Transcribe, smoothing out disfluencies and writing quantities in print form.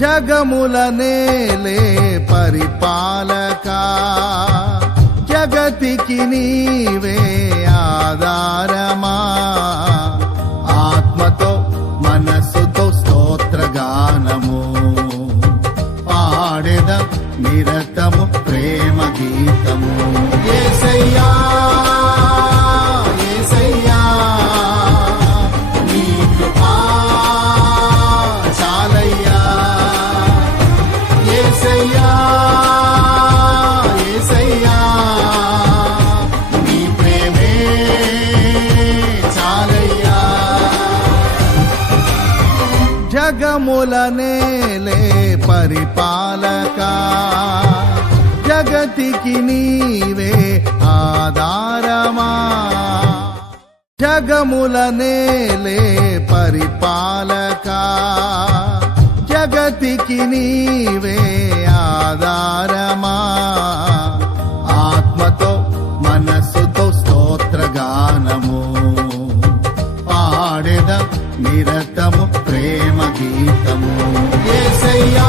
జగముల నేలే పరిపాలకా, జగతికి నీవే ఆధారమా. ఆత్మతో మనస్సుతో స్తోత్రగానము పాడెద నిరతము ప్రేమ గీతము. యేసయ్యా యేసయ్యా నీ కృపా చాలయ్యా. యేసయ్యా యేసయ్యా నీ ప్రేమే చాలయ్యా. జగముల నేలే పరిపాలకా, జగతికి నీవే ఆధారమా. జగముల నేలే పరిపాలకా, జగతికి నీవే ఆధారమా. ఆత్మతో మనస్సుతో స్తోత్రగానము పాడెద నిరతము ప్రేమ గీతము. యేసయ్యా